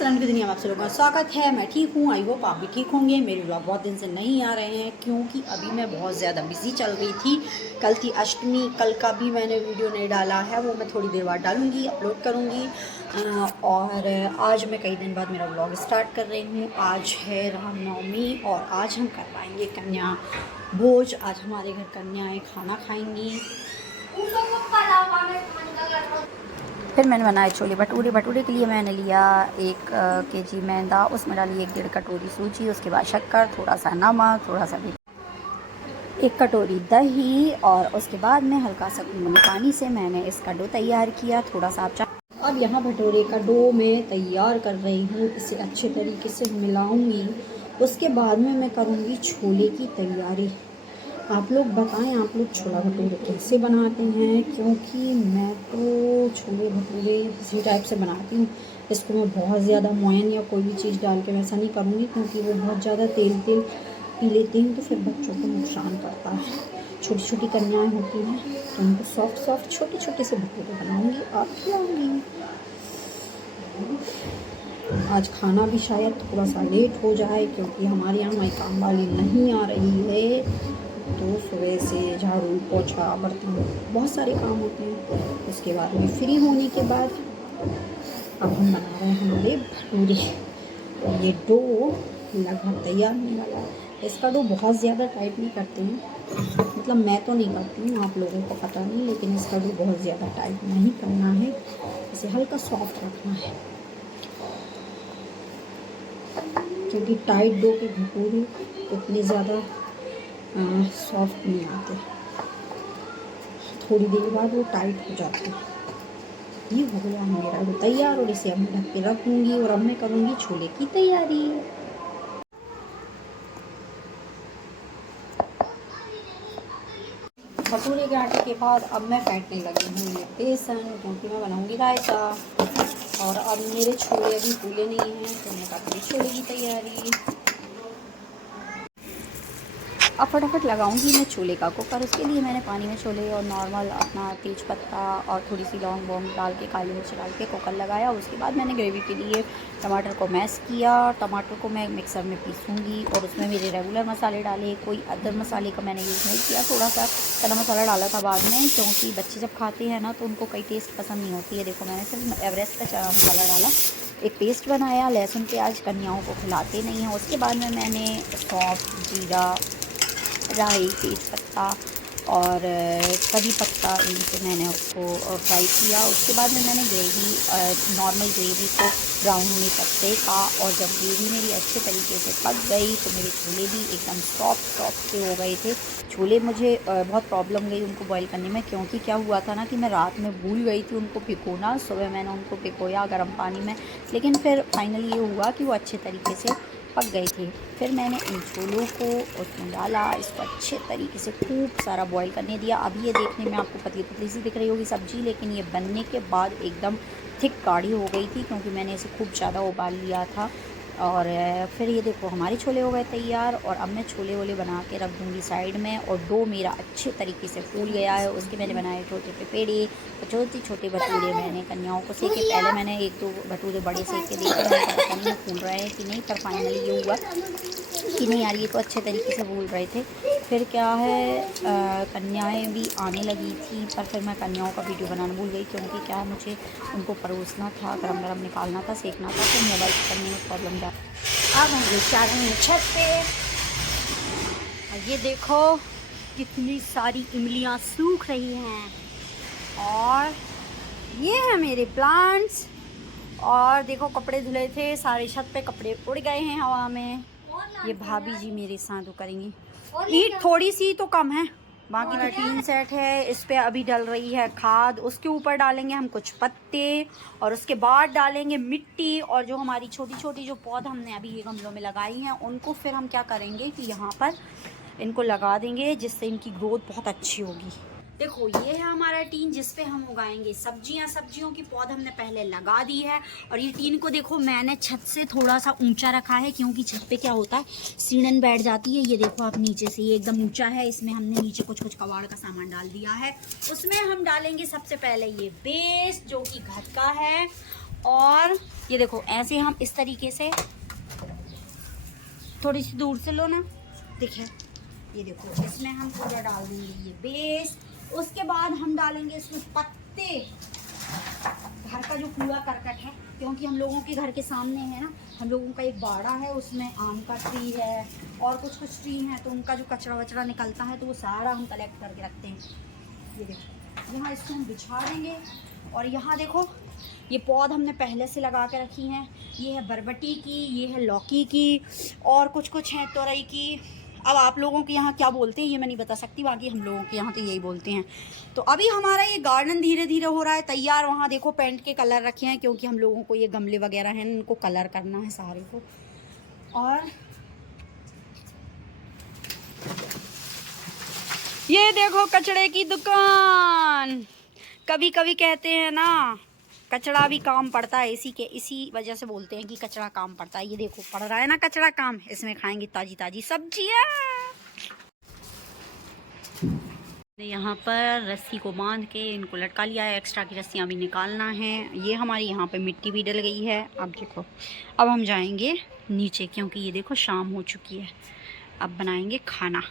सलाम की दुनिया में आप सब लोगों का स्वागत है। मैं ठीक हूँ, आई होप आप भी ठीक होंगे। मेरे व्लॉग बहुत दिन से नहीं आ रहे हैं क्योंकि अभी मैं बहुत ज़्यादा बिजी चल रही थी। कल थी अष्टमी, कल का भी मैंने वीडियो नहीं डाला है, वो मैं थोड़ी देर बाद डालूँगी, अपलोड करूँगी। और आज मैं कई दिन बाद मेरा व्लॉग स्टार्ट कर रही हूँ। आज है रामनवमी और आज हम कर पाएंगे कन्या भोज। आज हमारे घर कन्याएँ खाना खाएँगी। फिर मैंने बनाए छोले भटूरे। भटूरे के लिए मैंने लिया 1 केजी मैदा, उसमें डाली 1 डेढ़ कटोरी सूजी, उसके बाद शक्कर, थोड़ा सा नमक, थोड़ा सा 1 कटोरी दही और उसके बाद में हल्का सा गुनगुने पानी से मैंने इसका डो तैयार किया। थोड़ा सा आप अब यहाँ भटूरे का डो मैं तैयार कर रही हूँ, इसे अच्छे तरीके से मिलाऊंगी। उसके बाद में मैं करूँगी छोले की तैयारी। आप लोग बताएं, आप लोग छोला भटूरे कैसे बनाते हैं, क्योंकि मैं तो छोले भटूरे इसी टाइप से बनाती हूँ। इसको मैं बहुत ज़्यादा मोयन या कोई भी चीज़ डाल के वैसा नहीं करूँगी, क्योंकि वो बहुत ज़्यादा तेल पी लेती हैं तो फिर बच्चों को नुकसान करता है। छोटी छोटी कन्याएँ होती हैं तो उनको सॉफ्ट छोटे छोटे से भटूरे बनाऊँगी, आप खिलाऊँगी। आज खाना भी शायद थोड़ा सा लेट हो जाए क्योंकि हमारे यहाँ हमारी काम वाली नहीं आ रही है, तो सुबह से झाड़ू पोछा बर्तन बहुत सारे काम होते हैं। उसके बाद में फ्री होने के बाद अब हम बना रहे हैं हमारे भटूरे। ये डो लगभग तैयार होने वाला है। इसका डो बहुत ज़्यादा टाइट नहीं करते हैं, मतलब मैं तो नहीं करती हूँ, आप लोगों को पता नहीं, लेकिन इसका डो बहुत ज़्यादा टाइट नहीं करना है, इसे हल्का सॉफ्ट रखना है, क्योंकि टाइट डो के भटूरे उतने ज़्यादा सॉफ्ट नहीं आते, थोड़ी देर बाद वो टाइट हो जाते हैं। ये हो गया मेरा डो तैयार और इसे अब मैं ढक के रख दूँगी और अब मैं करूँगी छोले की तैयारी। भटूरे के आटे के बाद अब मैं फेंटने लगी हूँ ये बेसन, क्योंकि मैं बनाऊँगी रायता। और अब मेरे छोले अभी फूले नहीं हैं तो मैं करूँगी छोले की तैयारी। अब फटाफट लगाऊंगी मैं छोले का कुकर। उसके लिए मैंने पानी में छोले और नॉर्मल अपना तेज पत्ता और थोड़ी सी लौंग वोंग डाल के, काली मिर्च डाल के कुकर लगाया। उसके बाद मैंने ग्रेवी के लिए टमाटर को मैश किया। टमाटर को मैं मिक्सर में पीसूँगी और उसमें मेरे रेगुलर मसाले डाले, कोई अदर मसाले का मैंने यूज़ नहीं किया। थोड़ा सा गरम मसाला डाला था बाद में, क्योंकि बच्चे जब खाते हैं ना तो उनको कई टेस्ट पसंद नहीं होती है। देखो मैंने सिर्फ एवरेस्ट का मसाला डाला, एक पेस्ट बनाया। लहसुन प्याज कन्याओं को खिलाते नहीं हैं। उसके बाद में मैंने सौंफ, जीरा, राई, तेज़पत्ता और करी पत्ता, इनसे मैंने उसको फ्राई किया। उसके बाद में मैंने नॉर्मल ग्रेवी को ब्राउन होने तक सेका और जब ग्रेवी मेरी अच्छे तरीके से पक गई तो मेरे छोले भी एकदम सॉफ्ट से हो गए थे। छोले मुझे बहुत प्रॉब्लम गई उनको बॉईल करने में, क्योंकि क्या हुआ था ना कि मैं रात में भूल गई थी उनको भिगोना। सुबह मैंने उनको भिगोया गर्म पानी में, लेकिन फिर फाइनली ये हुआ कि वो अच्छे तरीके से पक गए थे। फिर मैंने इन छोलों को उसमें डाला, इसको अच्छे तरीके से खूब सारा बॉईल करने दिया। अभी ये देखने में आपको पतली पतली सी दिख रही होगी सब्ज़ी, लेकिन ये बनने के बाद एकदम थिक गाढ़ी हो गई थी, क्योंकि मैंने इसे खूब ज़्यादा उबाल लिया था। और फिर ये देखो हमारे छोले हो गए तैयार। और अब मैं छोले वोले बना के रख दूँगी साइड में। और डो मेरा अच्छे तरीके से फूल गया है। उसके मैंने बनाए छोटे पेड़े, छोटे भटूरे मैंने कन्याओं को सेके। पहले मैंने 1-2 भटूरे बड़े सेक के देखे, मैंने पता नहीं फूल रहे हैं कि नहीं, पर फाइनली ये हुआ कि नहीं यार ये तो अच्छे तरीके से भूल रहे थे। फिर क्या है, कन्याएँ भी आने लगी थी, पर फिर मैं कन्याओं का वीडियो बनाना भूल गई, क्योंकि क्या मुझे उनको परोसना था, गरम गरम निकालना था, सेकना था, तो मोबाइल करने में प्रॉब्लम जा। अब हम लोग जा रहे हैं छत पे और ये देखो कितनी सारी इमलियाँ सूख रही हैं और ये है मेरे प्लांट्स। और देखो कपड़े धुले थे सारे, छत पे कपड़े उड़ गए हैं हवा में। ये भाभी जी मेरे साथ वो करेंगी। ईंट थोड़ी सी तो कम है, बाकी तो टीन सेट है। इस पे अभी डल रही है खाद, उसके ऊपर डालेंगे हम कुछ पत्ते और उसके बाद डालेंगे मिट्टी। और जो हमारी छोटी छोटी जो पौध हमने अभी ये गमलों में लगाई हैं उनको फिर हम क्या करेंगे कि यहाँ पर इनको लगा देंगे, जिससे इनकी ग्रोथ बहुत अच्छी होगी। देखो ये है हमारा टीन जिस पे हम उगाएंगे सब्जियां। सब्जियों की पौध हमने पहले लगा दी है। और ये टीन को देखो मैंने छत से थोड़ा सा ऊंचा रखा है, क्योंकि छत पे क्या होता है सीढ़न बैठ जाती है। ये देखो आप नीचे से ये एकदम ऊंचा है, इसमें हमने नीचे कुछ कबाड़ का सामान डाल दिया है। उसमें हम डालेंगे सबसे पहले ये बेस जो कि घर का है, और ये देखो ऐसे हम इस तरीके से, थोड़ी सी दूर से लो ना, देखिए ये देखो इसमें हम पूरा डाल देंगे ये बेस। उसके बाद हम डालेंगे इसमें पत्ते, घर का जो कूड़ा करकट है, क्योंकि हम लोगों के घर के सामने है ना, हम लोगों का एक बाड़ा है, उसमें आम का ट्री है और कुछ ट्री हैं, तो उनका जो कचरा वचरा निकलता है तो वो सारा हम कलेक्ट करके रखते हैं। ये देखो यहाँ इसको हम बिछा देंगे। और यहाँ देखो ये पौध हमने पहले से लगा के रखी हैं, ये है बरबटी की, ये है लौकी की और कुछ कुछ है तोरई की। अब आप लोगों के यहाँ क्या बोलते हैं ये मैं नहीं बता सकती, बाकी हम लोगों के यहाँ तो यही बोलते हैं। तो अभी हमारा ये गार्डन धीरे धीरे हो रहा है तैयार। वहाँ देखो पेंट के कलर रखे हैं, क्योंकि हम लोगों को ये गमले वगैरह हैं इनको कलर करना है सारे को। और ये देखो कचड़े की दुकान। कभी कभी कहते हैं ना कचड़ा भी काम पड़ता है, इसी वजह से बोलते हैं कि कचड़ा काम पड़ता है। ये देखो पड़ रहा है ना कचड़ा काम, इसमें खाएंगे ताजी ताजी सब्जियां। यहाँ पर रस्सी को बांध के इनको लटका लिया है, एक्स्ट्रा की रस्सियाँ भी निकालना है। ये हमारी यहाँ पे मिट्टी भी डल गई है। अब देखो अब हम जाएंगे नीचे, क्योंकि ये देखो शाम हो चुकी है। अब बनाएंगे खाना।